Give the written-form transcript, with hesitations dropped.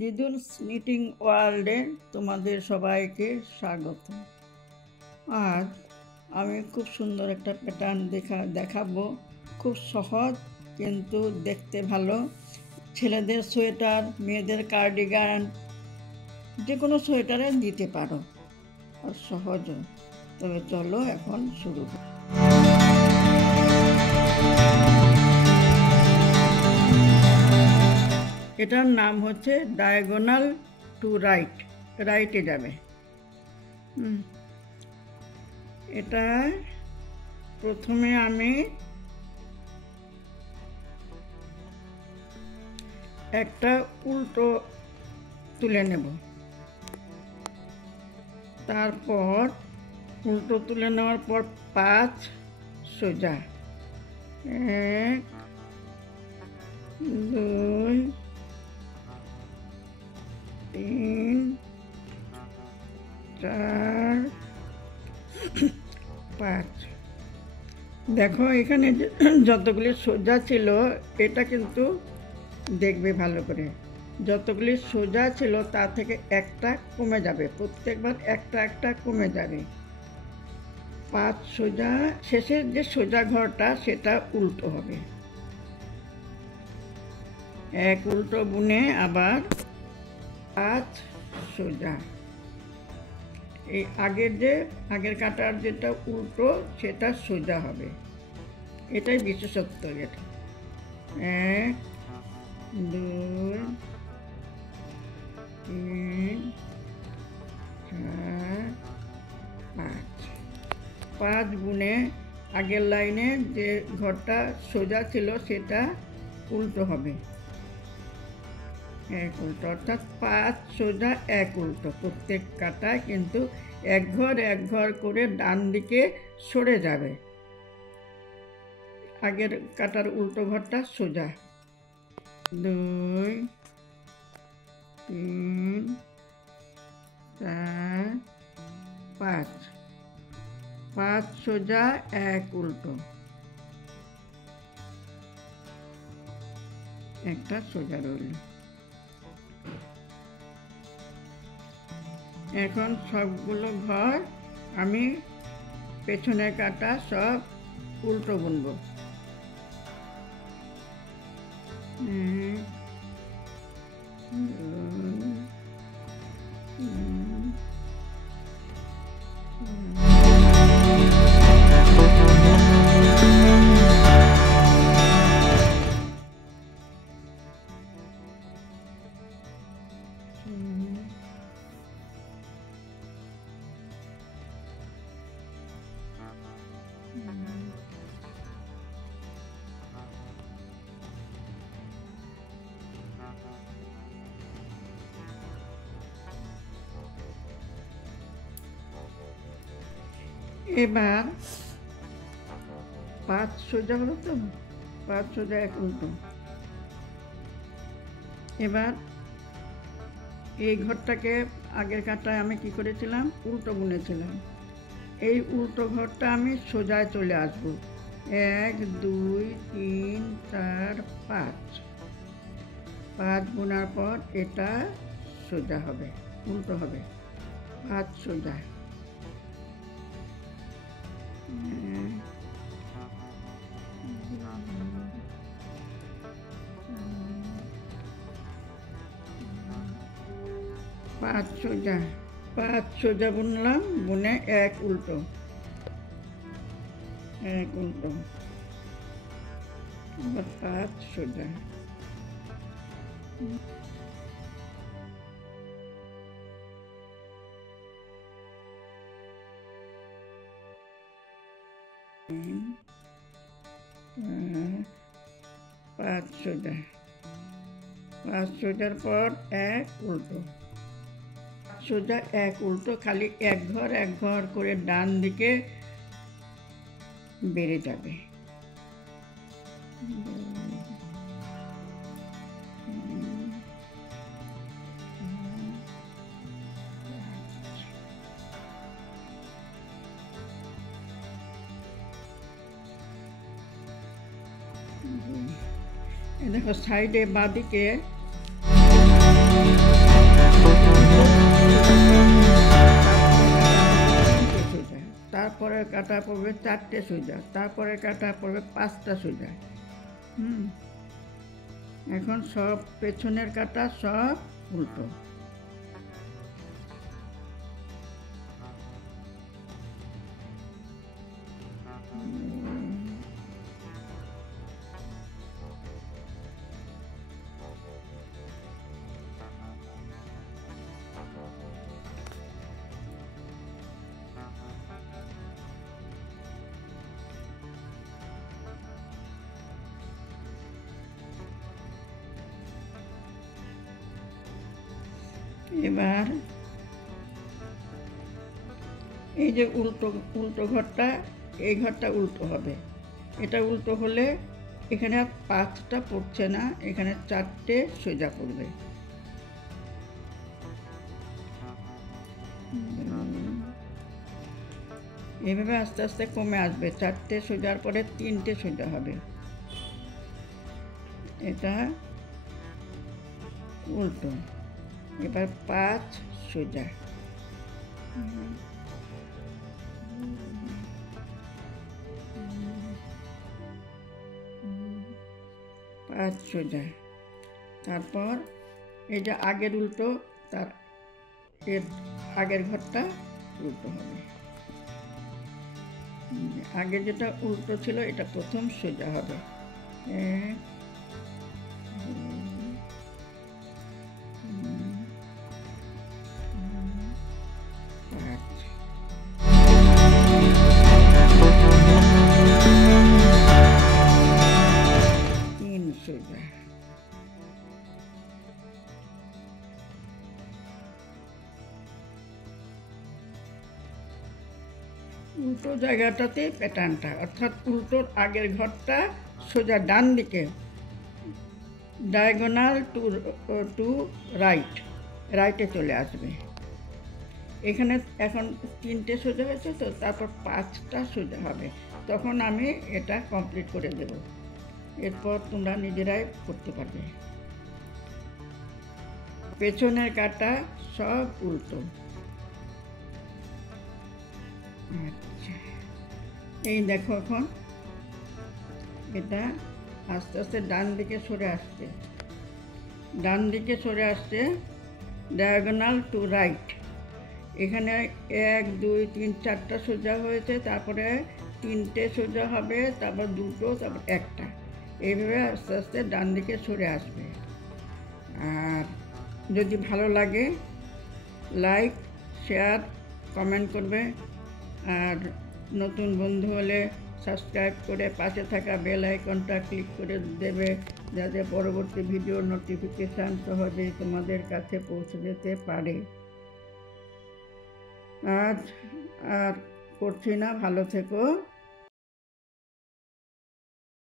দিদুলস knitting ওয়ার্ল্ডে তোমাদের সবাইকে স্বাগত। আজ আমি খুব সুন্দর একটা প্যাটার্ন দেখাবো। খুব সহজ কিন্তু দেখতে ভালো। ছেলেদের সোয়েটার, মেয়েদের কার্ডিগান, যে কোনো সোয়েটারে দিতে পারো আর সহজও। তবে চলো এখন শুরু করি। এটার নাম হচ্ছে ডায়াগোনাল টু রাইট, রাইটে যাবে। এটা প্রথমে আমি একটা উল্টো তুলে নেব, তারপর উল্টো তুলে নেওয়ার পর 5 সোজা, 1 2 3 4 5। দেখো এখানে যতগুলি সোজা ছিল, এটা কিন্তু দেখবে ভালো করে, যতগুলি সোজা ছিল তা থেকে একটা কমে যাবে, প্রত্যেকবার একটা একটা কমে যাবে। 5 সোজা, শেষের যে সোজা ঘরটা সেটা উল্টো হবে। 1 উল্টো বুনে আবার 5 সোজা। এই আগের কাটার যেটা উল্টো সেটা সোজা হবে, এটাই বিশেষত্ব। এটা 1 2 3 4 5 বুনে আগের লাইনে যে ঘরটা সোজা ছিল সেটা উল্টো হবে, 1 উল্টো, অর্থাৎ 5 সোজা 1 উল্টো। প্রত্যেক কাটায় কিন্তু এক ঘর করে ডান দিকে সরে যাবে। আগের কাটার উল্টো ঘরটা সোজা। 2 3 4 5 সোজা 1 উল্টো, একটা সোজা রইল। এখন সবগুলো ঘর আমি পেছনে কাটা সব উল্টো বুনবো। এবার 5 সোজা হলো তো, 5 সোজা 1 উল্টো। এবার এই ঘরটাকে আগের কাটায় আমি কি করেছিলাম, উল্টো বুনেছিলাম। এই উল্টো ঘরটা আমি সোজায় চলে আসব। 1 2 3 4 5 বোনার পর এটা সোজা হবে, উল্টো হবে। 5 সোজা, 5 সোজা, 5 সোজা বুনলাম, বুনে 1 উল্টো, 1 উল্টো, আবার 5 সোজা। পাঁচ সোজা, 5 সোজার পর 1 উল্টো, সোজা 1 উল্টো, খালি এক ঘর করে ডান দিকে বেড়ে যাবে। দেখো সাইডে বাঁদিকে কাটা পড়বে 4টে সোজা, তারপরে কাটা পড়বে 5টা সোজা। এখন সব পেছনের কাটা সব উল্টো। এবার এই যে উল্টো ঘরটা, এই ঘরটা উল্টো হবে। এটা উল্টো হলে এখানে আর 5টা পড়ছে না, এখানে 4টে সোজা পড়বে। এভাবে আস্তে আস্তে কমে আসবে। 4টে সোজার পরে 3টে সোজা হবে। এটা উল্টো। এবার 5 সোজা, 5 সোজা। তারপর এই যে আগের উল্টো, তার এর আগের ঘরটা উল্টো হবে। আগে যেটা উল্টো ছিল এটা প্রথম সোজা হবে। 1 সোজা। উল্টো জায়গাটাতে প্যাটার্নটা, অর্থাৎ উল্টোর আগের ঘরটা সোজা ডান দিকে, ডায়াগোনাল টু রাইটে চলে আসবে। এখানে এখন 3টে সোজা হয়েছে তো, তারপর 5টা সোজা হবে। তখন আমি এটা কমপ্লিট করে দেব। এরপর তোমরা নিজেরাই করতে পারবে। পেছনের কাটা সব উল্টো। আচ্ছা, এই দেখো এখন এটা আস্তে আস্তে ডান দিকে সরে আসছে, ডায়াগোনাল টু রাইট। এখানে 1 2 3 4টা সোজা হয়েছে, তারপরে 3টে সোজা হবে, তারপর 2টো, তারপর 1টা। এইভাবে আস্তে আস্তে ডান দিকে সরে আসবে। আর যদি ভালো লাগে লাইক, শেয়ার, কমেন্ট করবে। আর নতুন বন্ধু হলে সাবস্ক্রাইব করে পাশে থাকা বেল আইকনটা ক্লিক করে দেবে, যাতে পরবর্তী ভিডিওর নোটিফিকেশান সহজেই তোমাদের কাছে পৌঁছে যেতে পারে। আজ আর করছি না, ভালো থেকো।